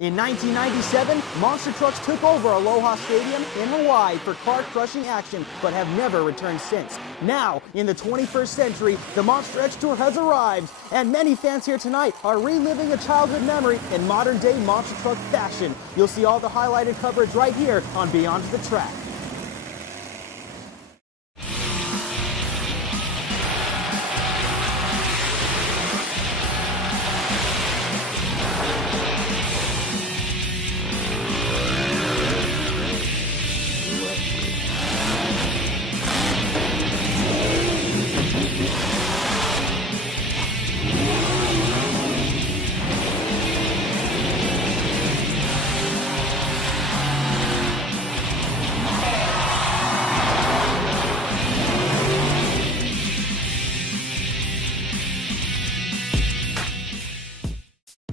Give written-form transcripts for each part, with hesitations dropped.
In 1997, monster trucks took over Aloha Stadium in Hawaii for car-crushing action, but have never returned since. Now, in the 21st century, the Monster X Tour has arrived, and many fans here tonight are reliving a childhood memory in modern-day monster truck fashion. You'll see all the highlighted coverage right here on Beyond the Track.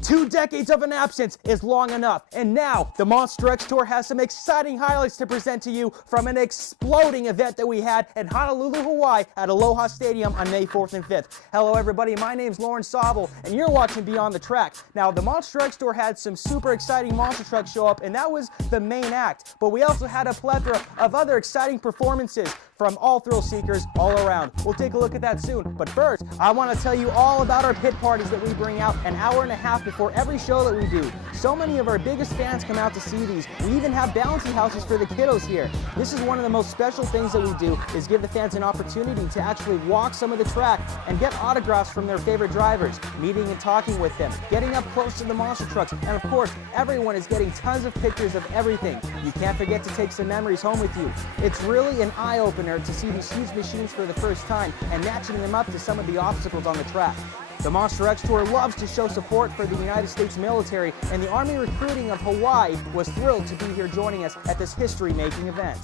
Two decades of an absence is long enough, and now the Monster X Tour has some exciting highlights to present to you from an exploding event that we had in Honolulu, Hawaii at Aloha Stadium on May 4th and 5th. Hello everybody, my name's Lauren Sobel, and you're watching Beyond the Track. Now, the Monster X Tour had some super exciting monster trucks show up, and that was the main act, but we also had a plethora of other exciting performances from all thrill seekers all around. We'll take a look at that soon, but first, I want to tell you all about our pit parties that we bring out an hour and a half before every show that we do. So many of our biggest fans come out to see these. We even have bouncy houses for the kiddos here. This is one of the most special things that we do, is give the fans an opportunity to actually walk some of the track and get autographs from their favorite drivers, meeting and talking with them, getting up close to the monster trucks, and of course, everyone is getting tons of pictures of everything. You can't forget to take some memories home with you. It's really an eye-opener to see these huge machines for the first time and matching them up to some of the obstacles on the track. The Monster X Tour loves to show support for the United States military, and the Army Recruiting of Hawaii was thrilled to be here joining us at this history-making event.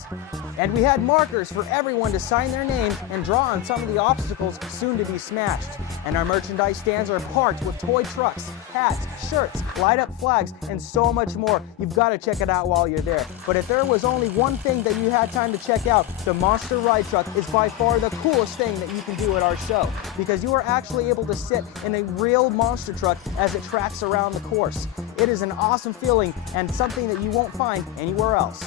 And we had markers for everyone to sign their names and draw on some of the obstacles soon to be smashed. And our merchandise stands are parked with toy trucks, hats, shirts, light-up flags, and so much more. You've got to check it out while you're there. But if there was only one thing that you had time to check out, the Monster Ride Truck is by far the coolest thing that you can do at our show, because you are actually able to sit in a real monster truck as it tracks around the course. It is an awesome feeling and something that you won't find anywhere else.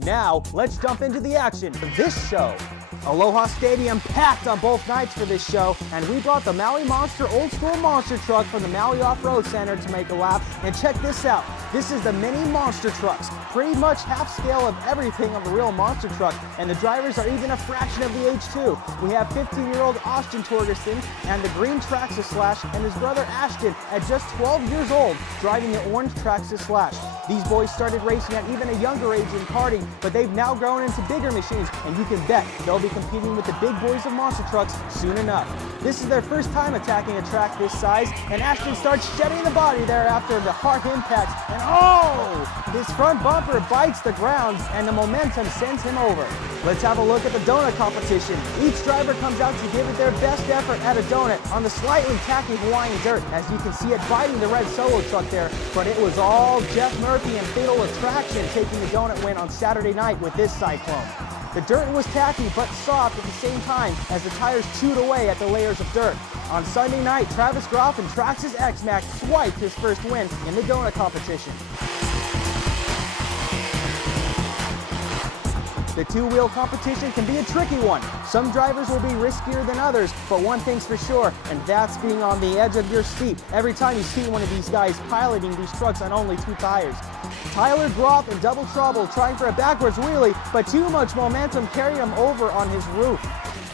Now, let's jump into the action of this show. Aloha Stadium packed on both nights for this show, and we brought the Maui Monster Old School Monster Truck from the Maui Off-Road Center to make a lap. And check this out. This is the mini monster trucks, pretty much half scale of everything of a real monster truck, and the drivers are even a fraction of the age too. We have 15-year-old Austin Torgerson and the green Traxxas Slash, and his brother Ashton at just 12 years old driving the orange Traxxas Slash. These boys started racing at even a younger age in karting, but they've now grown into bigger machines, and you can bet they'll be competing with the big boys of monster trucks soon enough. This is their first time attacking a track this size, and Ashton starts shedding the body there after the hard impacts, and oh! His front bumper bites the ground, and the momentum sends him over. Let's have a look at the donut competition. Each driver comes out to give it their best effort at a donut on the slightly tacky Hawaiian dirt, as you can see it biting the red solo truck there, but it was all Jeff Murphy and Fatal Attraction taking the donut win on Saturday night with this cyclone. The dirt was tacky but soft at the same time as the tires chewed away at the layers of dirt. On Sunday night, Travis Groff and Traxxas X-Max swiped his first win in the donut competition. The two-wheel competition can be a tricky one. Some drivers will be riskier than others, but one thing's for sure, and that's being on the edge of your seat every time you see one of these guys piloting these trucks on only two tires. Tyler Groff in double trouble trying for a backwards wheelie, but too much momentum carried him over on his roof.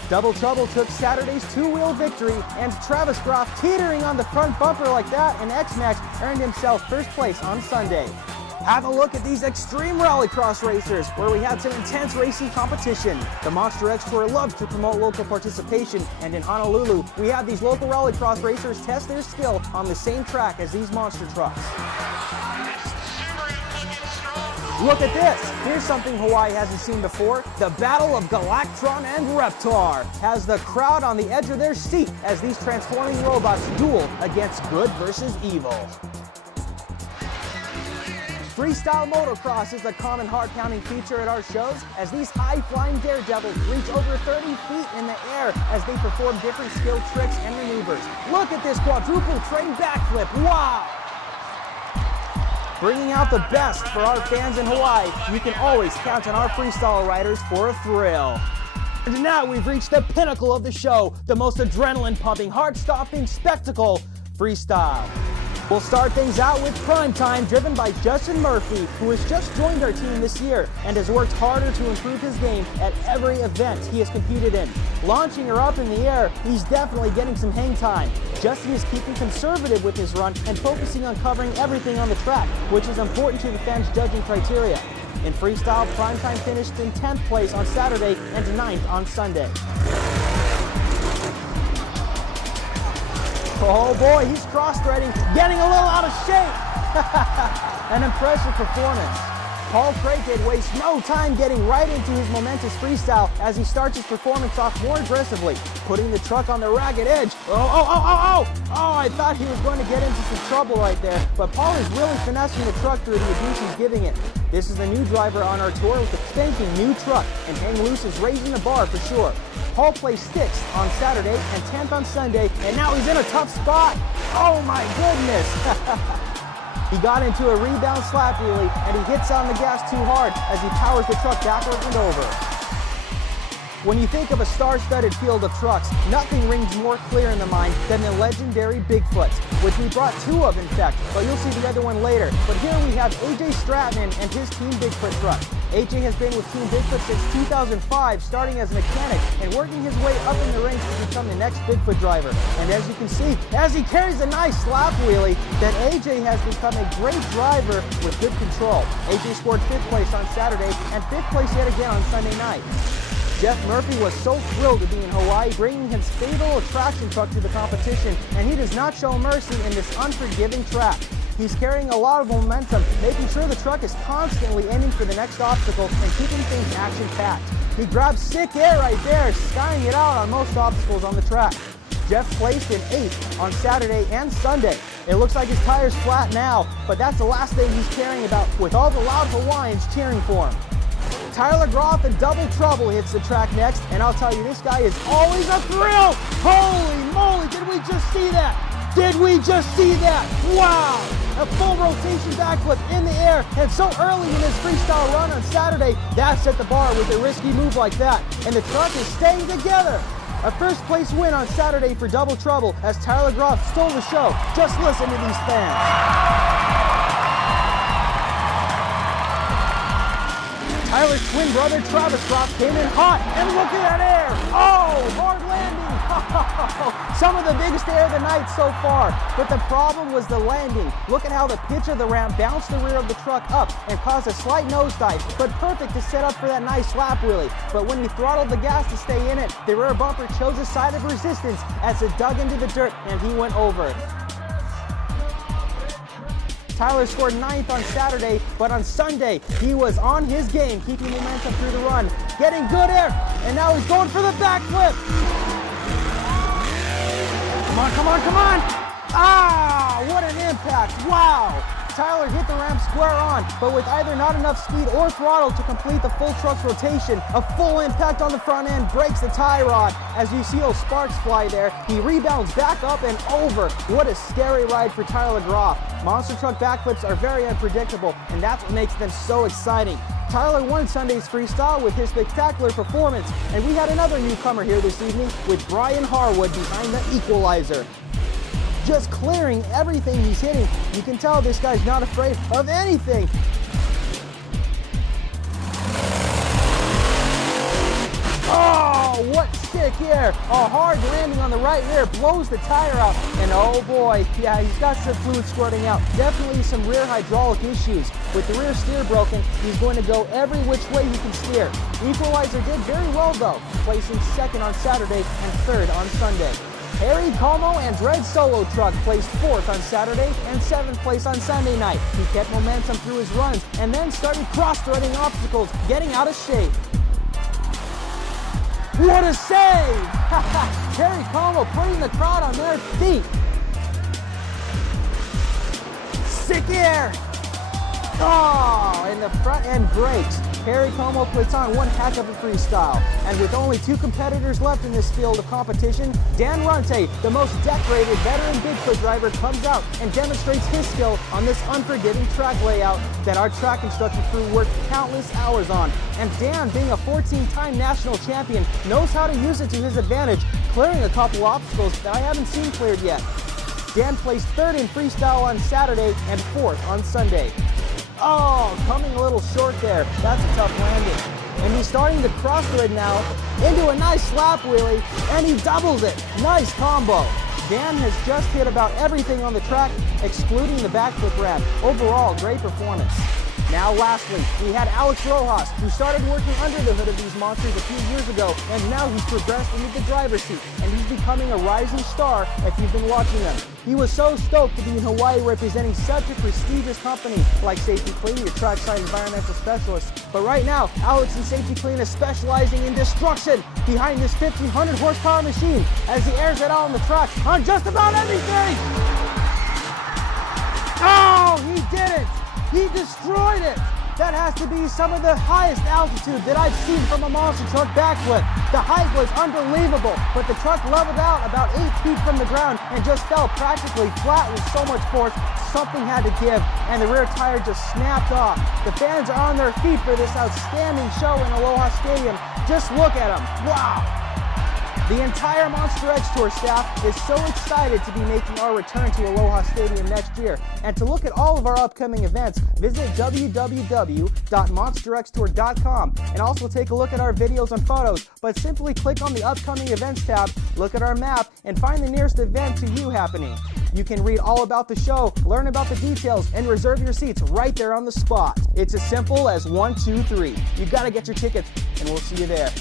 Double Trouble took Saturday's two-wheel victory, and Travis Groff teetering on the front bumper like that, and X-Max earned himself first place on Sunday. Have a look at these extreme rallycross racers, where we had some intense racing competition. The Monster X Tour loves to promote local participation, and in Honolulu, we have these local rallycross racers test their skill on the same track as these monster trucks. Look at this! Here's something Hawaii hasn't seen before. The Battle of Galactron and Reptar has the crowd on the edge of their seat as these transforming robots duel against good versus evil. Freestyle motocross is a common heart-pounding feature at our shows, as these high-flying daredevils reach over 30 feet in the air as they perform different skilled tricks and maneuvers. Look at this quadruple train backflip, wow! Bringing out the best for our fans in Hawaii, you can always count on our freestyle riders for a thrill. And now we've reached the pinnacle of the show, the most adrenaline-pumping, heart-stopping spectacle, freestyle. We'll start things out with Prime Time, driven by Justin Murphy, who has just joined our team this year and has worked harder to improve his game at every event he has competed in. Launching her up in the air, he's definitely getting some hang time. Justin is keeping conservative with his run and focusing on covering everything on the track, which is important to the fans' judging criteria. In freestyle, Prime Time finished in 10th place on Saturday and 9th on Sunday. Oh boy, he's cross-threading, getting a little out of shape. An impressive performance. Paul Craig did waste no time getting right into his momentous freestyle as he starts his performance off more aggressively, putting the truck on the ragged edge. Oh, I thought he was going to get into some trouble right there, but Paul is really finessing the truck through the abuse he's giving it. This is a new driver on our tour with a stinking new truck, and Hang Loose is raising the bar for sure. Paul placed 6th on Saturday and 10th on Sunday, and now he's in a tough spot. Oh my goodness. He got into a rebound slap wheelie, and he hits on the gas too hard as he powers the truck backwards and over. When you think of a star-studded field of trucks, nothing rings more clear in the mind than the legendary Bigfoots, which we brought 2 of in fact, but you'll see the other one later. But here we have AJ Stratman and his Team Bigfoot truck. AJ has been with Team Bigfoot since 2005, starting as a mechanic and working his way up in the ranks to become the next Bigfoot driver. And as you can see, as he carries a nice slap wheelie, then AJ has become a great driver with good control. AJ scored 5th place on Saturday and 5th place yet again on Sunday night. Jeff Murphy was so thrilled to be in Hawaii, bringing his fatal attraction truck to the competition, and he does not show mercy in this unforgiving track. He's carrying a lot of momentum, making sure the truck is constantly aiming for the next obstacle and keeping things action-packed. He grabs sick air right there, skying it out on most obstacles on the track. Jeff placed in 8th on Saturday and Sunday. It looks like his tire's flat now, but that's the last thing he's caring about with all the loud Hawaiians cheering for him. Tyler Groff and Double Trouble hits the track next, and I'll tell you, this guy is always a thrill! Holy moly, did we just see that? Did we just see that? Wow! A full rotation backflip in the air, and so early in his freestyle run on Saturday, that set the bar with a risky move like that, and the truck is staying together. A first place win on Saturday for Double Trouble as Tyler Groff stole the show. Just listen to these fans. Tyler's twin brother Travis Groff came in hot, and look at that air! Oh, hard landing! Some of the biggest air of the night so far, but the problem was the landing. Look at how the pitch of the ramp bounced the rear of the truck up and caused a slight nosedive, but perfect to set up for that nice slap wheelie. But when he throttled the gas to stay in it, the rear bumper chose a side of resistance as it dug into the dirt, and he went over it. Tyler scored 9th on Saturday, but on Sunday, he was on his game, keeping momentum through the run, getting good air, and now he's going for the backflip. Come on, come on, come on! Ah, what an impact, wow! Tyler hit the ramp square on, but with either not enough speed or throttle to complete the full truck's rotation, a full impact on the front end breaks the tie rod. As you see those sparks fly there, he rebounds back up and over. What a scary ride for Tyler Groff. Monster truck backflips are very unpredictable, and that's what makes them so exciting. Tyler won Sunday's freestyle with his spectacular performance, and we had another newcomer here this evening with Brian Harwood behind the equalizer. Just clearing everything he's hitting. You can tell this guy's not afraid of anything. Oh, what sick air. A hard landing on the right rear blows the tire out. And oh boy, yeah, he's got some fluid squirting out. Definitely some rear hydraulic issues. With the rear steer broken, he's going to go every which way he can steer. Equalizer did very well though, placing 2nd on Saturday and 3rd on Sunday. Harry Como and Dread Solo Truck placed 4th on Saturday and 7th place on Sunday night. He kept momentum through his runs and then started cross-threading obstacles, getting out of shape. What a save! Harry Como putting the crowd on their feet. Sick air! Oh, and the front end brakes. Harry Como puts on one heck of a freestyle. And with only 2 competitors left in this field of competition, Dan Runte, the most decorated veteran Bigfoot driver, comes out and demonstrates his skill on this unforgiving track layout that our track construction crew worked countless hours on. And Dan, being a 14-time national champion, knows how to use it to his advantage, clearing a couple obstacles that I haven't seen cleared yet. Dan placed 3rd in freestyle on Saturday and 4th on Sunday. Oh, coming a little short there. That's a tough landing. And he's starting to cross grid now into a nice slap wheelie, and he doubles it. Nice combo. Dan has just hit about everything on the track, excluding the backflip ramp. Overall, great performance. Now lastly, we had Alex Rojas, who started working under the hood of these monsters a few years ago, and now he's progressed into the driver's seat, and he's becoming a rising star if you've been watching him. He was so stoked to be in Hawaii representing such a prestigious company like Safety Clean, your trackside environmental specialist. But right now, Alex and Safety Clean is specializing in destruction behind this 1,500 horsepower machine as he airs it out on the track on just about everything. Oh, he did it! He destroyed it! That has to be some of the highest altitude that I've seen from a monster truck backflip. The height was unbelievable, but the truck leveled out about 8 feet from the ground and just fell practically flat with so much force. Something had to give, and the rear tire just snapped off. The fans are on their feet for this outstanding show in Aloha Stadium. Just look at them. Wow! The entire Monster X Tour staff is so excited to be making our return to Aloha Stadium next year. And to look at all of our upcoming events, visit www.monsterxtour.com and also take a look at our videos and photos. But simply click on the upcoming events tab, look at our map, and find the nearest event to you happening. You can read all about the show, learn about the details, and reserve your seats right there on the spot. It's as simple as 1, 2, 3. You've got to get your tickets, and we'll see you there.